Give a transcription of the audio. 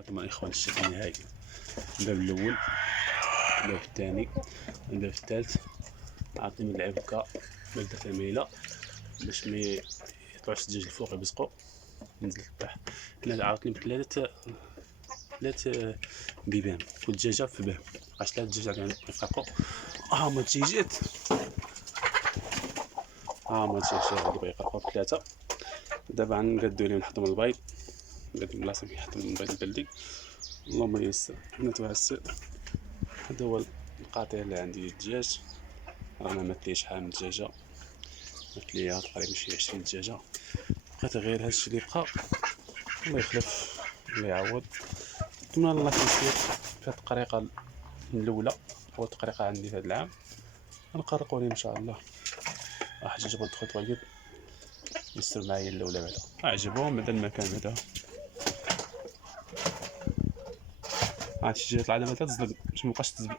هذا هما الاخوان الشكل النهائي. الباب الاول، الباب الثاني، الباب الثالث. عاطيني العبكه بلده مايله باش ما يطلعوش الدجاج الفوق يبزقوا. نزل الطاح. هنا عاوتاني ثلاث بيبان، كل دجاجه في باب. 10 دجاجات يعني يفرقوا. هما الدجاجات، هما الدجاجات اللي بغا يفرقوا ثلاثه. دابا غنديو لهم نحطهم البيض، غادي بلاصه فين يحطوا البيض البلدي. اللهم يسر حنا توعسر. هذا هو القطيع اللي عندي الدجاج. رانا مات لي شحال من دجاجه، مات لي تقريبا شي 20 دجاجه. بقيت غير هادشي اللي بقى، الله يخلف الله يعوض. نتمنى الله يسير في هاد الطريقه الاولى او الطريقه عندي هاد العام. غنقرقوا ليه ان شاء الله. واحد جبت الخيط واجد يسر معايا الاولى بعدا عجبهم هذا المكان هذا. هادشي جات العاده ما تزلق باش مابقاش تزلق